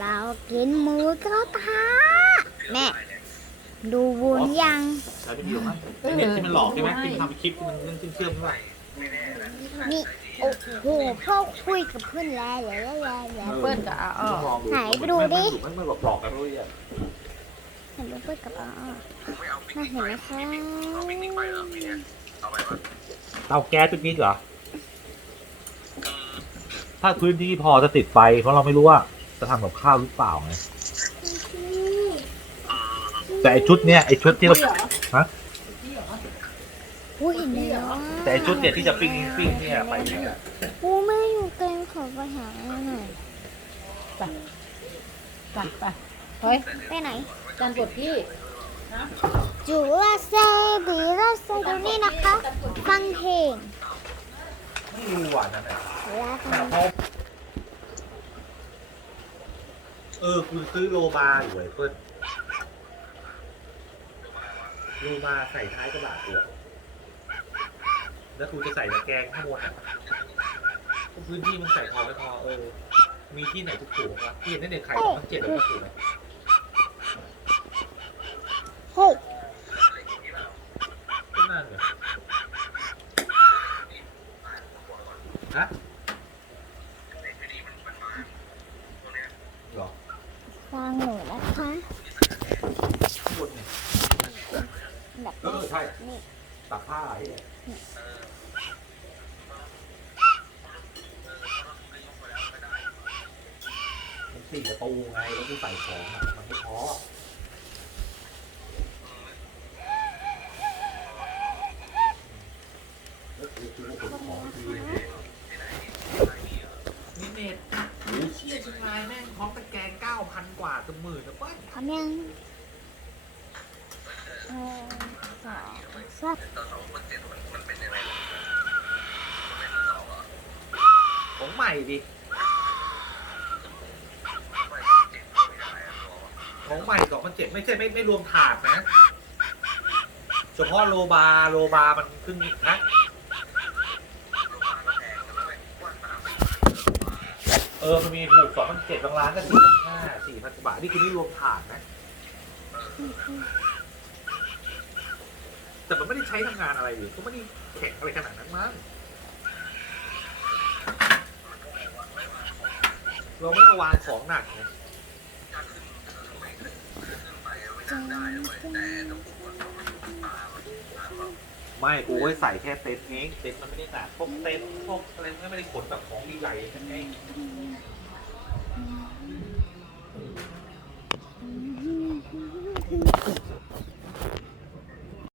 เรากินหมูกระทะแม่ ดูวุ้นยังแล้วไม่มีหรอกมั้งไอ้เน็ตที่มันหลอกใช่ไหมที่มันทำคลิปที่มันเรื่องเชื่อมๆใช่ป่ะนี่โอ้โหพ่อคุยกับเพื่อนแล้วแล้วแล้วแล้วเปิ้ลกับอาอ้อต้องลองดูไหนไปดูดิมันมันหลอกๆกันด้วยอะเห็นลูกเพื่อนกับอ๋อน่าเห็นไหมคะเตาแก๊สเป็นมิตรเหรอ ถ้าพื้นที่พอจะติดไฟเพราะเราไม่รู้ว่า จะทำกับข้าวหรือเปล่าไงแต่ไอชุดเนี้ยไอชุดที่เราผู้เห็นไหมเนาะแต่ไอชุดเนี่ยที่จะปิ้งปิ้งเนี่ยไปเนี่ยผู้ไม่อยู่เกรงขอไปหาหน่อยไปไปเฮ้ยไปไหนจานบดพี่จูราเซบีราเซดูนี่นะคะ ฟังเพลงไม่รู้ว่ะนั่นแหละ แล้วก็ เออคุณซื้อโลบาอยู่ไอ้เพื่อนโลบาใส่ท้ายกระบะตัวแล้วคุณจะใส่ตะแกรงข้างบนอะพื้นที่มันใส่พอไม่พอเออ มีที่ไหนถูกๆวะที่เห็นได้เด็กขายสองพันเจ็ดแล้วก็ถูกไหมเฮ้ยก็นั่นไงฮะเหรอ ฟังหนูนะคะข้างบนเนี่ยแบบเออใช่นี้ตักผ้าไอ้เนี่ยมันสี่ประตูไงแล้วกูใส่ของอะมันไม่พอแล้วกูกูขนของทีนี่เน็ตโอ้เชี่ยเชียงรายแม่งพร้อมตะแกรงเก้าพันกว่าจนหมื่นนะเป้ย พร้อมยังเออสองสามของใหม่ดิของใหม่สองพันเจ็ดไม่ใช่ไม่ไม่รวมถาดนะ เฉพาะโลบาโลบามันขึ้นนะ ออมันมีถูกสองพันเจ็ดบางร้านก็สี่พันห้าสี่พันกว่าบาทนี่คือไม่รวมถาดนะ แต่มันไม่ได้ใช้ทำงานอะไรเลยก็ไม่ได้แข็งอะไรขนาดนั้นมั้งเราไม่ได้วางของหนักไงจัง ไม่กูไว้ใส่แค่เต็นท์เองเต็นท์มันไม่ได้หนักพวกเต็นท์พวกอะไรมันก็ไม่ได้ขนแบบของใหญ่ๆกันไง